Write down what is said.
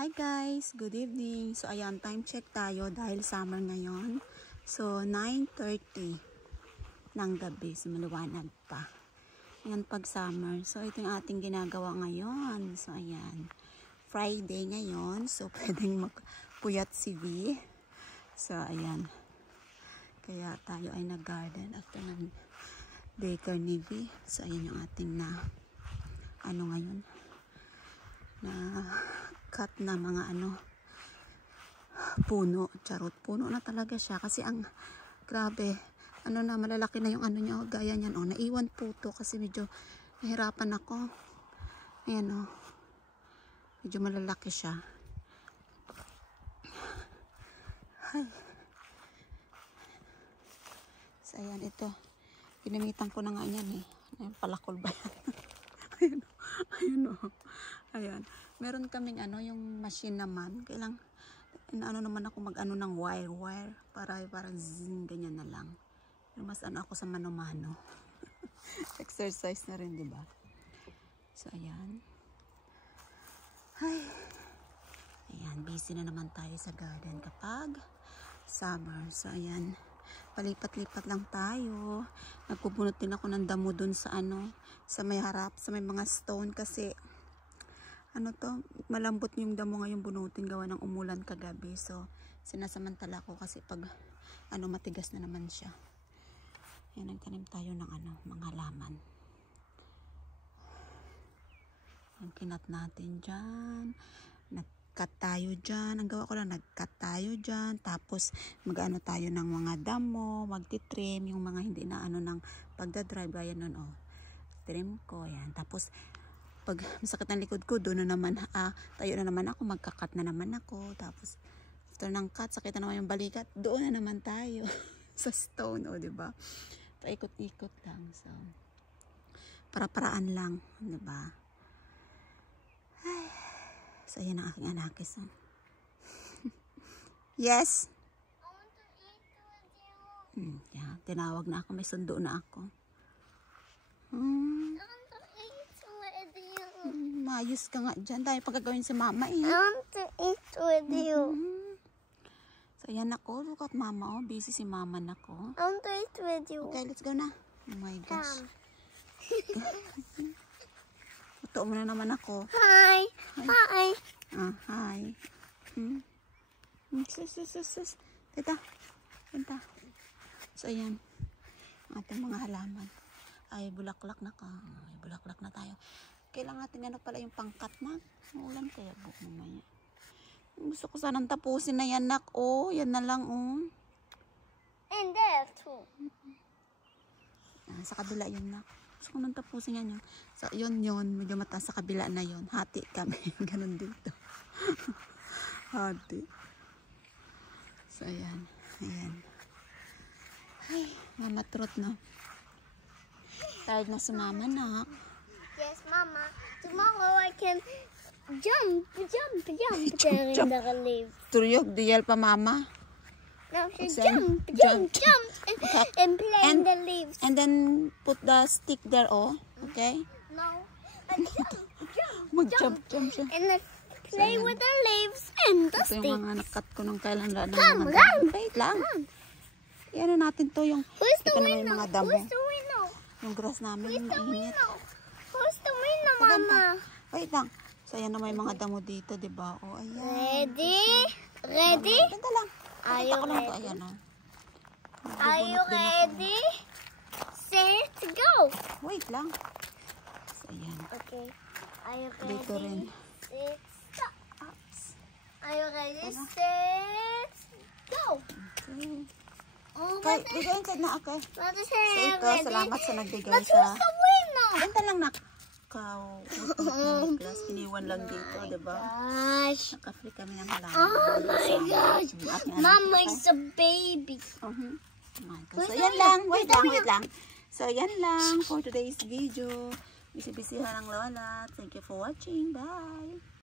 Hi guys, good evening. So ayan, time check tayo dahil summer ngayon. So 9:30 ng gabi, so maliwanag pa. Ayan pag summer. So ito yung ating ginagawa ngayon. So ayan, Friday ngayon. So pwedeng magpuyat si V. So ayan, kaya tayo ay nag-garden after ng daycare ni V. So ayan yung ating ngayon na cut na mga puno, charot, puno na talaga siya kasi ang grabe, malalaki na yung niya, gaya niyan, naiwan puto kasi medyo nahirapan ako. Ayan medyo malalaki siya. Ay. So ayan, ito ginamitan ko na nga yan ayan, palakol ba yan? Ayan, meron kaming yung machine naman, kailang naman ako ng wire para zing, ganyan na lang. Pero mas ako sa mano-mano. Exercise na rin, di ba? So ayan. Ayan, busy na naman tayo sa garden kapag summer. So ayan, palipat-lipat lang tayo. Nagpubunot din ako ng damo dun sa sa may harap, sa may mga stone kasi malambot yung damo ngayon bunutin gawa ng umulan kagabi. So sinasamantala ko kasi pag matigas na naman siya. Yan, nagtanim tayo ng mga halaman. Ang kinat natin dyan, nag-cut tayo dyan, ang gawa ko lang nag-cut tayo dyan, tapos mag-ano tayo ng mga damo, magti-trim yung mga hindi na ng pagdadrive, gaya nun trim ko yan. Tapos pag masakit ang likod ko, doon na naman tayo na naman ako, magka-cut na naman ako. Tapos after ng cut, sakit na naman yung balikat, doon na naman tayo sa stone, diba? Paikot-ikot lang. So para-paraan lang, diba? So ayan ang aking anak. So yes. I want to eat with you. Yeah, tinawag na ako, may sundo na ako. I want to eat with you. Mayos ka nga dyan. Dahil pagkagawin si mama I want to eat with you. So ayan ako. Look at mama. Busy si mama na ko. I want to eat with you. Okay, let's go na. Oh my gosh. Tuto mo na naman ako. Hi. Hi. Hi. Sus. Tita. So ayan. Ating mga halaman. Ay, bulaklak na ka. Ay, bulaklak na tayo. Kailangan natin pala yung pangkat na. Ulan kaya buhok mamaya. Gusto ko sanang tapusin na yan, nak. Yan na lang, And there too. Sa kabila yun, nak. Gusto ko nang tapusin yan. So, yun. Medyo mataas sa kabila na yun. Hati kami. Ganun dito. Hati. So, ayan. Ay, mama trot na. Tired na si mama, nak. Yes, Mama. Tomorrow I can jump there in the leaves. Tuyok, diyal pa mama. No, she Jump. jump and play in the leaves. And then put the stick there, okay? No, I Mag-jump siya. and then play with the leaves and the Ito yung stick. mga nakat ko nung kailan lang. Come, Wait lang. Iyan natin to yung Who's the ito naman winner? yung mga damo. Who's the winner? Yung grass namin, Who's the mainit. winner? Who's the winner, Maganda. Mama? Wait lang. So ayan naman yung mga damo dito, diba? Ayan. Ready? Ganda lang. Are Pakita you ko lang to. ready? Ayan, Are you Nagbubunot din ako. ready? Set, go. Wait lang. So ayan. Okay. Are you ready? Dito rin. Set, stop. Oops. Are you ready? Ano? Set, go. Okay. Oh, Okay, we go inside na, okay? What is So ito, ready? salamat sa nagbigay But sa... who's the winner? Ganda lang na glass. Iniwan lang dito, diba? Gosh. Naka-free kami ng halaman. Oh my gosh. Mama is a baby. Oh my God. Who's So the yan winner? lang. Who's Wait the lang. So yan lang for today's video. Bisi-bisihan ng lola. Thank you for watching. Bye.